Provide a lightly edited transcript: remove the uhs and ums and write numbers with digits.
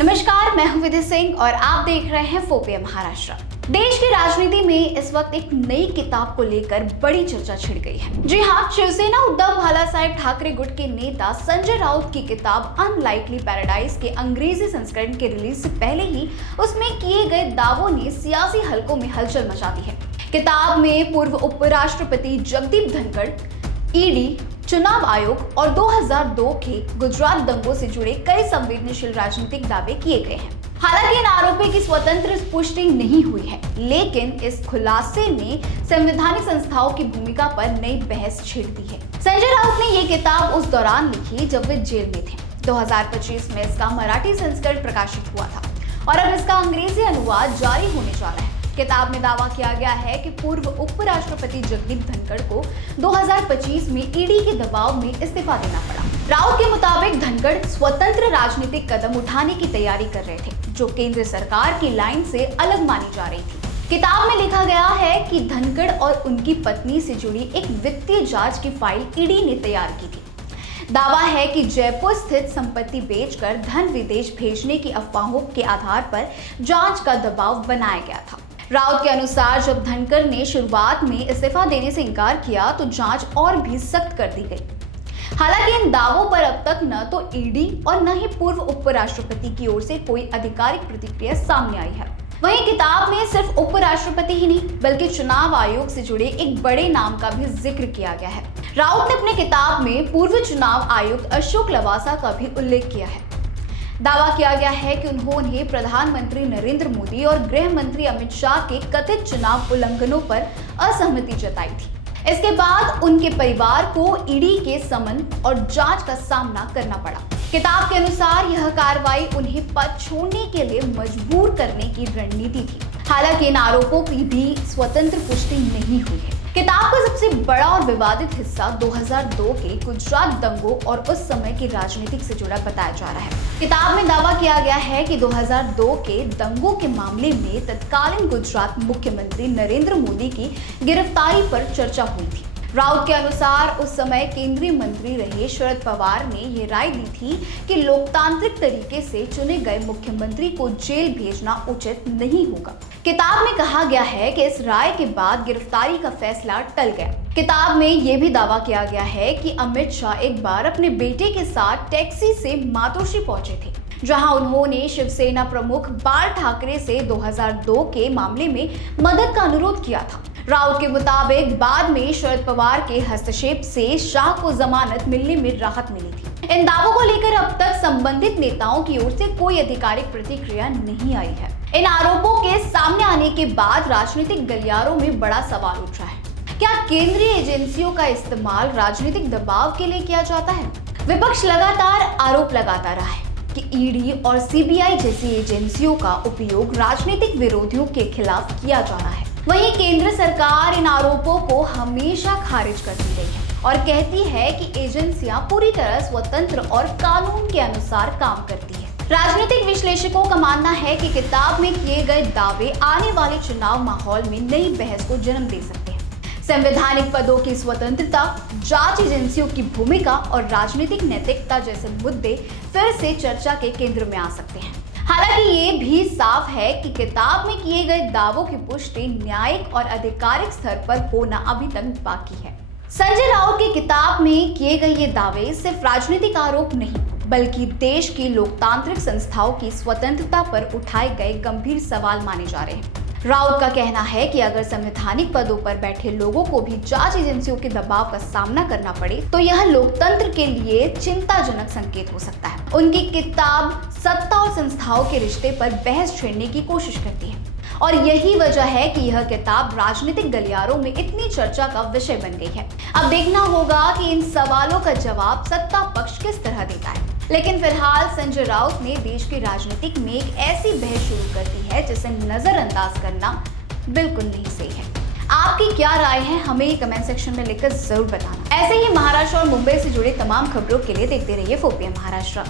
नमस्कार, मैं हूं विधि सिंह और आप देख रहे हैं फोपिया महाराष्ट्र। देश की राजनीति में इस वक्त एक नई किताब को लेकर बड़ी चर्चा छिड़ गई है। जी हां, शिवसेना उद्धव बालासाहेब ठाकरे गुट के नेता संजय राउत की किताब अनलाइकली पैराडाइज के अंग्रेजी संस्करण के रिलीज से पहले ही उसमें किए गए दावों ने सियासी हलकों में हलचल मचा दी है। किताब में पूर्व उपराष्ट्रपति जगदीप धनखड़, ईडी, चुनाव आयोग और 2002 के गुजरात दंगों से जुड़े कई संवेदनशील राजनीतिक दावे किए गए हैं। हालांकि इन आरोपों की स्वतंत्र पुष्टि नहीं हुई है, लेकिन इस खुलासे ने संवैधानिक संस्थाओं की भूमिका पर नई बहस छेड़ दी है। संजय राउत ने ये किताब उस दौरान लिखी जब वे जेल में थे। 2025 में इसका मराठी संस्करण प्रकाशित हुआ था और अब इसका अंग्रेजी अनुवाद जारी होने जा रहा है। किताब में दावा किया गया है कि पूर्व उपराष्ट्रपति जगदीप धनखड़ को 2025 में ईडी के दबाव में इस्तीफा देना पड़ा। राउत के मुताबिक धनखड़ स्वतंत्र राजनीतिक कदम उठाने की तैयारी कर रहे थे, जो केंद्र सरकार की लाइन से अलग मानी जा रही थी। किताब में लिखा गया है कि धनखड़ और उनकी पत्नी से जुड़ी एक वित्तीय जांच की फाइल ईडी ने तैयार की थी। दावा है कि जयपुर स्थित संपत्ति बेचकर धन विदेश भेजने की अफवाहों के आधार पर जांच का दबाव बनाया गया था। राउत के अनुसार जब धनखड़ ने शुरुआत में इस्तीफा देने से इनकार किया तो जांच और भी सख्त कर दी गई। हालांकि इन दावों पर अब तक न तो ईडी और न ही पूर्व उपराष्ट्रपति की ओर से कोई आधिकारिक प्रतिक्रिया सामने आई है। वहीं किताब में सिर्फ उपराष्ट्रपति ही नहीं बल्कि चुनाव आयोग से जुड़े एक बड़े नाम का भी जिक्र किया गया है। राउत ने अपनी किताब में पूर्व चुनाव आयुक्त अशोक लवासा का भी उल्लेख किया है। दावा किया गया है कि उन्होंने प्रधानमंत्री नरेंद्र मोदी और गृह मंत्री अमित शाह के कथित चुनाव उल्लंघनों पर असहमति जताई थी। इसके बाद उनके परिवार को ईडी के समन और जांच का सामना करना पड़ा। किताब के अनुसार यह कार्रवाई उन्हें पद छोड़ने के लिए मजबूर करने की रणनीति थी। हालांकि इन आरोपों की भी स्वतंत्र पुष्टि नहीं हुई है। किताब का सबसे बड़ा और विवादित हिस्सा 2002 के गुजरात दंगों और उस समय की राजनीतिक से जुड़ा बताया जा रहा है। किताब में दावा किया गया है कि 2002 के दंगों के मामले में तत्कालीन गुजरात मुख्यमंत्री नरेंद्र मोदी की गिरफ्तारी पर चर्चा हुई थी। राउत के अनुसार उस समय केंद्रीय मंत्री रहे शरद पवार ने यह राय दी थी कि लोकतांत्रिक तरीके से चुने गए मुख्यमंत्री को जेल भेजना उचित नहीं होगा। किताब में कहा गया है कि इस राय के बाद गिरफ्तारी का फैसला टल गया। किताब में यह भी दावा किया गया है कि अमित शाह एक बार अपने बेटे के साथ टैक्सी से मातोश्री पहुंचे थे, जहां उन्होंने शिवसेना प्रमुख बाल ठाकरे से 2002 के मामले में मदद का अनुरोध किया था। राउत के मुताबिक बाद में शरद पवार के हस्तक्षेप से शाह को जमानत मिलने में राहत मिली थी। इन दावों को लेकर अब तक संबंधित नेताओं की ओर से कोई आधिकारिक प्रतिक्रिया नहीं आई है। इन आरोपों के सामने आने के बाद राजनीतिक गलियारों में बड़ा सवाल उठ रहा है, क्या केंद्रीय एजेंसियों का इस्तेमाल राजनीतिक दबाव के लिए किया जाता है? विपक्ष लगातार आरोप लगाता रहा है कि ईडी और सीबीआई जैसी एजेंसियों का उपयोग राजनीतिक विरोधियों के खिलाफ किया जा रहा है। वहीं केंद्र सरकार इन आरोपों को हमेशा खारिज करती रही है और कहती है कि एजेंसियां पूरी तरह स्वतंत्र और कानून के अनुसार काम करती है। राजनीतिक विश्लेषकों का मानना है कि किताब में किए गए दावे आने वाले चुनाव माहौल में नई बहस को जन्म दे सकते हैं। संवैधानिक पदों की स्वतंत्रता, जांच एजेंसियों की भूमिका और राजनीतिक नैतिकता जैसे मुद्दे फिर से चर्चा के केंद्र में आ सकते हैं। हालांकि ये भी साफ है कि किताब में किए गए दावों की पुष्टि न्यायिक और आधिकारिक स्तर पर होना अभी तक बाकी है। संजय राउत की किताब में किए गए ये दावे सिर्फ राजनीतिक आरोप नहीं बल्कि देश की लोकतांत्रिक संस्थाओं की स्वतंत्रता पर उठाए गए गंभीर सवाल माने जा रहे हैं। राउत का कहना है कि अगर संवैधानिक पदों पर बैठे लोगों को भी जांच एजेंसियों के दबाव का सामना करना पड़े तो यह लोकतंत्र के लिए चिंताजनक संकेत हो सकता है। उनकी किताब सत्ता और संस्थाओं के रिश्ते पर बहस छेड़ने की कोशिश करती है और यही वजह है कि यह किताब राजनीतिक गलियारों में इतनी चर्चा का विषय बन गई है। अब देखना होगा कि इन सवालों का जवाब सत्ता पक्ष किस तरह देता है। लेकिन फिलहाल संजय राउत ने देश की राजनीतिक में एक ऐसी बहस शुरू कर दी है जिसे नजरअंदाज करना बिल्कुल नहीं सही है। आपकी क्या राय है, हमें कमेंट सेक्शन में लिखकर जरूर बताना। ऐसे ही महाराष्ट्र और मुंबई से जुड़े तमाम खबरों के लिए देखते रहिए फोपिया महाराष्ट्र।